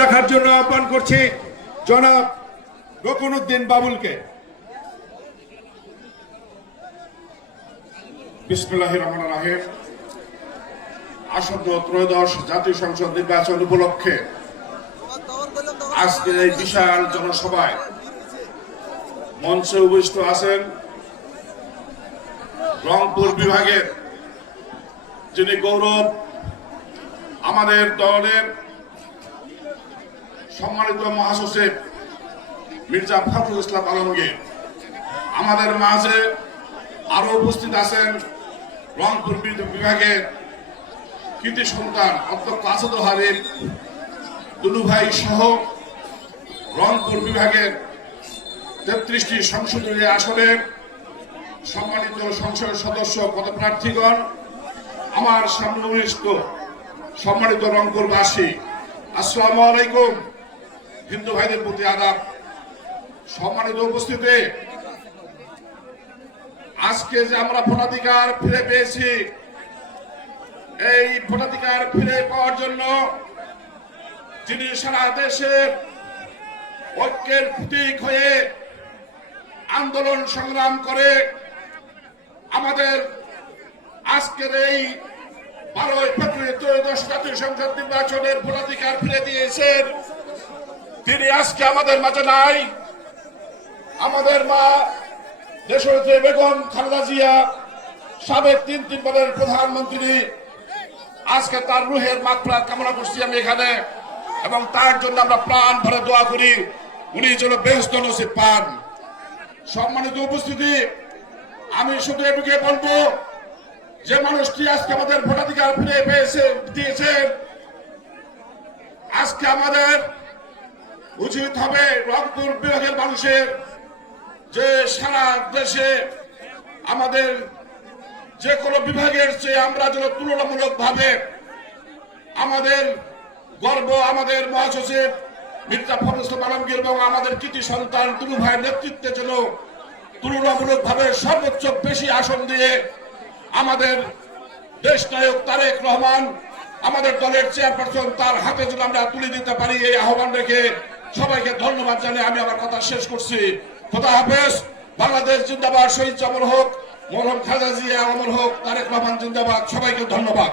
রাখার জন্য আহ্বান করছি জনাব রকুনউদ্দিন বাবুলকে। বিসমিল্লাহির রহমানির রহিম। আসন্ন ত্রয়োদশ জাতীয় সংসদ নির্বাচন উপলক্ষে আজকের এই বিশাল জনসভায় মঞ্চে উপবিষ্ট আছেন রংপুর বিভাগের যিনি গৌরব, আমাদের দলের সম্মানিত মহাসচিব মির্জা ফখরুল ইসলাম আলমগীর। আমাদের মাঝে আরো উপস্থিত আছেন রংপুর বিভাগের কৃতি সন্তান অধ্যক্ষ আসাদুল হাবিব দুলু ভাই সহ রংপুর বিভাগের ৩৩টি সংসদীয় আসনের সম্মানিত সংসদ সদস্য পদপ্রার্থীগণ, আমার সামনে উপস্থিত সম্মানিত রংপুরবাসী, আসসালামু আলাইকুম। হিন্দু ভাইদের প্রতি আদাব। সম্মানিত উপস্থিতি, আজকে যে আমরা ভোটাধিকার ফিরে পেয়েছি, এই ভোটাধিকার ফিরে পাওয়ার জন্য যিনি সারা দেশের ঐক্যের প্রতীক হয়ে আন্দোলন সংগ্রাম করে আমাদের আজকের এই 12ই ফেব্রুয়ারি ত্রয়োদশ জাতীয় সংসদ নির্বাচনের ভোটাধিকার ফিরে দিয়েছেন, তিনি আজকে আমাদের মাঝে নাই। আমাদের মা দেশনেত্রী বেগম খালেদা জিয়া, সাবেক 3 বারের প্রধানমন্ত্রী, আজকে তার রুহের মাগফিরাত কামনা করছি আমি এখানে, এবং তার জন্য আমরা প্রাণ ভরে দোয়া করি উনি যেন বেহেশত নসিব পান। সম্মানিত উপস্থিতি, আমি শুধু এটুকু বলবো যে মানুষটি আজকে আমাদের ভোটাধিকার ফিরে দিয়েছেন, আজকে আমাদের উচিত হবে রংপুর বিভাগের মানুষের যে সারা দেশে আমাদের যে কোনো বিভাগের চেয়ে আমরা যেন তুলনামূলক ভাবে আমাদের গর্ব, আমাদের মহাসচিব মির্জা ফখরুল ইসলাম আলমগীর এবং আমাদের কৃতি সন্তান দুলু ভাইয়ের নেতৃত্বে যেন তুলনামূলক ভাবে সর্বোচ্চ বেশি আসন দিয়ে আমাদের দেশ নায়ক তারেক রহমান, আমাদের দলের চেয়ারপারসন, তার হাতে যেন আমরা তুলে দিতে পারি, এই আহ্বান রেখে সবাইকে ধন্যবাদ জানিয়ে আমি আমার কথা শেষ করছি। খোদা হাফেজ। বাংলাদেশ জিন্দাবাদ। শহীদ অমর হোক, মরহুম খালেদা জিয়া অমর হোক, তারেক রহমান জিন্দাবাদ। সবাইকে ধন্যবাদ।